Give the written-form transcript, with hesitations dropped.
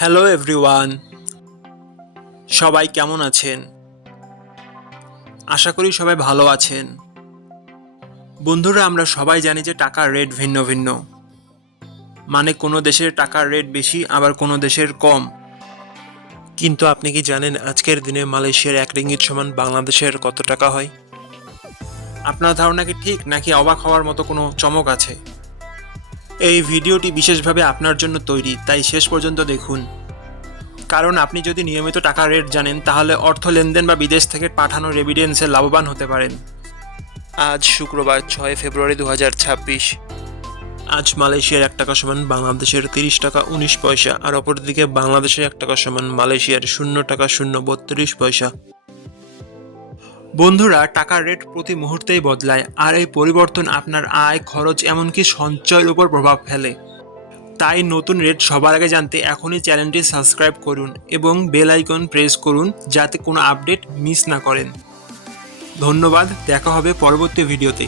Hello everyone, সবাই কেমন আছেন? আশা করি সবাই ভালো আছেন। বন্ধুরা, আমরা সবাই জানি যে টাকার রেট ভিন্ন ভিন্ন। মানে কোনো দেশের টাকার রেট বেশি, আবার কোনো দেশের কম। কিন্তু আপনি কি জানেন আজকের দিনে মালয়েশিয়ার 1 রিঙ্গিত সমান বাংলাদেশের কত টাকা হয়? আপনার ধারণা কি ঠিক, নাকি অবাক হওয়ার মতো কোনো চমক আছে? এই ভিডিওটি বিশেষভাবে আপনার জন্য তৈরি, তাই শেষ পর্যন্ত দেখুন। কারণ আপনি যদি নিয়মিত টাকার রেট জানেন, তাহলে অর্থ লেনদেন বা বিদেশ থেকে পাঠানো রেমিটেন্সে লাভবান হতে পারেন। আজ শুক্রবার 6 ফেব্রুয়ারি 2026। আজ মালয়েশিয়ার 1 টাকা সমান বাংলাদেশের 30 টাকা 19 পয়সা, আর অপরদিকে বাংলাদেশের 1 টাকা সমান মালয়েশিয়ার 0 টাকা 0 32 পয়সা। বন্ধুরা, টাকার রেট প্রতি মুহূর্তেই বদলায়, আর এই পরিবর্তন আপনার আয়, খরচ, এমনকি সঞ্চয়ের উপর প্রভাব ফেলে। তাই নতুন রেট সবার আগে জানতে এখনই চ্যানেলটি সাবস্ক্রাইব করুন এবং বেল আইকন প্রেস করুন, যাতে কোনো আপডেট মিস না করেন। ধন্যবাদ, দেখা হবে পরবর্তী ভিডিওতে।